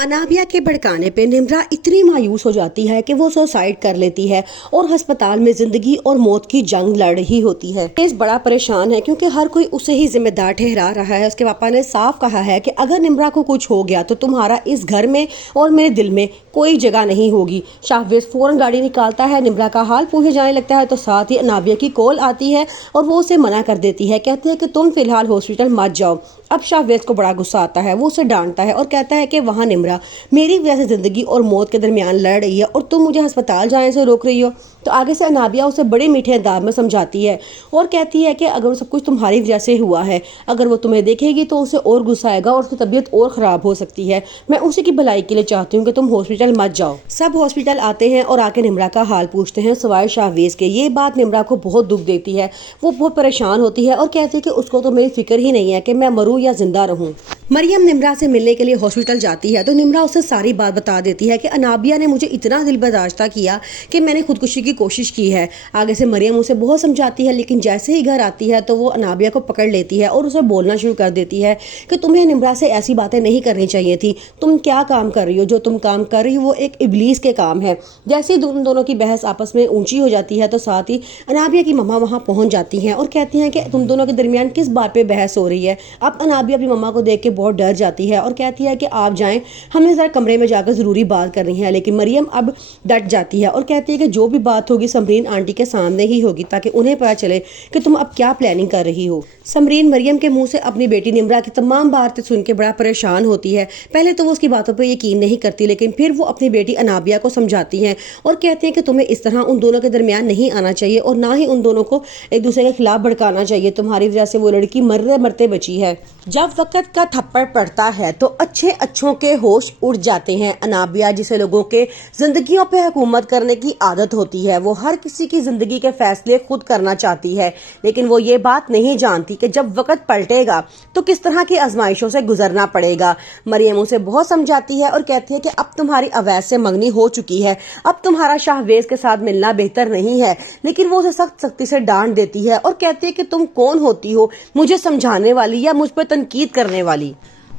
अनाबिया के भड़काने पे निम्रा इतनी मायूस हो जाती है कि वो सुसाइड कर लेती है और अस्पताल में जिंदगी और मौत की जंग लड़ रही होती है। केस बड़ा परेशान है क्योंकि हर कोई उसे ही जिम्मेदार ठहरा रहा है। उसके पापा ने साफ कहा है कि अगर निम्रा को कुछ हो गया तो तुम्हारा इस घर में और मेरे दिल में कोई जगह नहीं होगी। शाहवेज फौरन गाड़ी निकालता है, निम्रा का हाल पूछे जाने लगता है तो साथ ही अनाबिया की कॉल आती है और वो उसे मना कर देती है। कहती है कि तुम फिलहाल हॉस्पिटल मत जाओ। अब शाहवेज को बड़ा गुस्सा आता है, वो उसे डांटता है और कहता है कि वहाँ निम्रा मेरी वजह से जिंदगी और मौत के दरमियान लड़ रही है और तुम मुझे अस्पताल जाने से रोक रही हो। तो आगे से अनाबिया उसे बड़े मीठे अंदाज में समझाती है और कहती है कि अगर सब कुछ तुम्हारी वजह से हुआ है, अगर वो तुम्हें देखेगी तो उसे और गुस्सा आएगा और उसकी तबीयत और ख़राब हो सकती है। मैं उसी की भलाई के लिए चाहती हूँ कि तुम हॉस्पिटल मत जाओ। सब हॉस्पिटल आते हैं और आके निम्रा का हाल पूछते हैं सिवाय शाहवेज के। ये बात निम्रा को बहुत दुख देती है, वो बहुत परेशान होती है और कहती है कि उसको तो मेरी फिक्र ही नहीं है कि मैं मरूँ या जिंदा रहूँ। मरियम निम्रा से मिलने के लिए हॉस्पिटल जाती है तो निम्रा उसे सारी बात बता देती है कि अनाबिया ने मुझे इतना दिल बर्दाश्त किया कि मैंने खुदकुशी की कोशिश की है। आगे से मरियम उसे बहुत समझाती है लेकिन जैसे ही घर आती है तो वो अनाबिया को पकड़ लेती है और उसे बोलना शुरू कर देती है कि तुम्हें निम्रा से ऐसी बातें नहीं करनी चाहिए थी। तुम क्या काम कर रही हो, जो तुम काम कर रही हो वो एक इब्लीस के काम है। जैसे ही दोनों की बहस आपस में ऊंची हो जाती है तो साथ ही अनाबिया की मम्मा वहाँ पहुँच जाती हैं और कहती हैं कि तुम दोनों के दरमियान किस बात पर बहस हो रही है। अब अनाबिया अपनी मम्मा को देख के बहुत डर जाती है और कहती है कि आप जाएं, हमें जरा कमरे में जाकर ज़रूरी बात करनी है। लेकिन मरियम अब डट जाती है और कहती है कि जो भी बात होगी समरीन आंटी के सामने ही होगी ताकि उन्हें पता चले कि तुम अब क्या प्लानिंग कर रही हो। समरीन मरियम के मुंह से अपनी बेटी निम्रा की तमाम बातें सुन के बड़ा परेशान होती है। पहले तो वो उसकी बातों पर यकीन नहीं करती लेकिन फिर वो अपनी बेटी अनाबिया को समझाती हैं और कहती हैं कि तुम्हें इस तरह उन दोनों के दरमियान नहीं आना चाहिए और ना ही उन दोनों को एक दूसरे के खिलाफ भड़काना चाहिए। तुम्हारी वजह से वो लड़की मरते मरते बची है। जब वक्त का थप्पड़ पड़ता है तो अच्छे अच्छों के होश उड़ जाते हैं। अनाबिया जिसे लोगों के जिंदगियों पे हुकूमत करने की आदत होती है, वो हर किसी की जिंदगी के फैसले खुद करना चाहती है लेकिन वो ये बात नहीं जानती कि जब वक्त पलटेगा तो किस तरह की आजमाइशों से गुजरना पड़ेगा। मरियम उसे बहुत समझाती है और कहती है कि अब तुम्हारी अवैध से मंगनी हो चुकी है, अब तुम्हारा शाहवेज के साथ मिलना बेहतर नहीं है। लेकिन वो उसे सख्त सख्ती से डांट देती है और कहती है कि तुम कौन होती हो मुझे समझाने वाली या मुझ पर तनकीद करने वाली।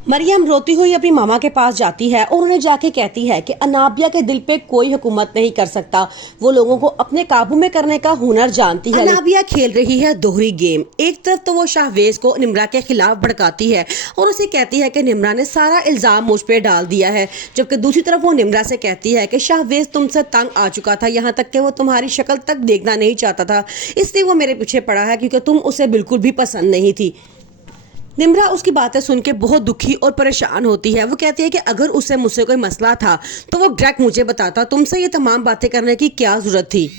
मरियम रोती हुई अपनी मामा के पास जाती है और उन्हें जाके कहती है कि अनाबिया के दिल पे कोई हुकूमत नहीं कर सकता, वो लोगों को अपने काबू में करने का हुनर जानती है। अनाबिया खेल रही है दोहरी गेम। एक तरफ तो वो शाहवेज को निम्रा के खिलाफ भड़काती है और उसे कहती है कि निम्रा ने सारा इल्जाम मुझ पे डाल दिया है, जबकि दूसरी तरफ वो निम्रा से कहती है कि शाहवेज तुमसे तंग आ चुका था, यहाँ तक कि वो तुम्हारी शक्ल तक देखना नहीं चाहता था, इसलिए वो मेरे पीछे पड़ा है क्योंकि तुम उसे बिल्कुल भी पसंद नहीं थी। निम्रा उसकी बातें सुन के बहुत दुखी और परेशान होती है। वो कहती है कि अगर उससे मुझसे कोई मसला था तो वो डायरेक्ट मुझे बताता, तुमसे ये तमाम बातें करने की क्या जरूरत थी।